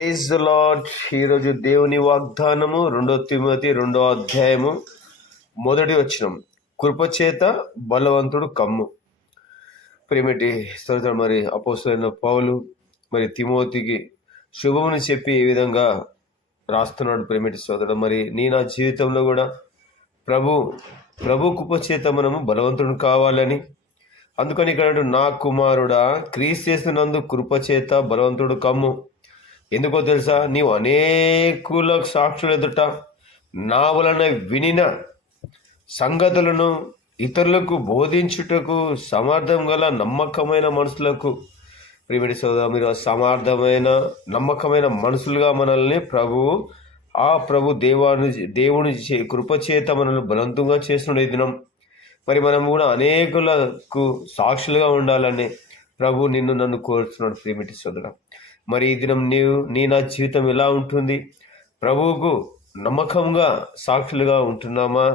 Praise the lord. ఈరోజు దేవుని వాగ్దానము 2 తిమోతి 2వ అధ్యాయము 1వ వచనం. కృపచేత బలవంతుడు కమ్ము. ప్రియమిటి స్తోత్రం. మరి అపోస్తలుడైన పౌలు మరి తిమోతికి శుభముని చెప్పి ఈ విధంగా రాస్తున్నాడు. ప్రియమిటి స్తోత్రం. మరి నా జీవితంలో కూడా ప్రభు కృపచేత మనము బలవంతుడు కావాలని, అందుకని ఇక్కడ నా కుమారుడా క్రీస్తు కృపచేత బలవంతుడు కమ్ము. ఎందుకో తెలుసా? నీవు అనేకుల సాక్షుల ఎదుట నా వలన వినిన సంగతులను ఇతరులకు బోధించుటకు సమర్థం గల నమ్మకమైన మనుషులకు, ప్రియమిటి సోదరా, మీరు సమర్థమైన నమ్మకమైన మనుషులుగా మనల్ని ప్రభు దేవుని కృపచేత మనల్ని బలవంతంగా చేస్తున్న ఈ దినం మరి మనం కూడా అనేకులకు సాక్షులుగా ఉండాలని నన్ను కోరుతున్నాడు. ప్రియమిటి సోదరా, మరి ఈ దినం నా జీవితం ఎలా ఉంటుంది? ప్రభువుకు నమ్మకంగా సాక్షులుగా ఉంటున్నామా?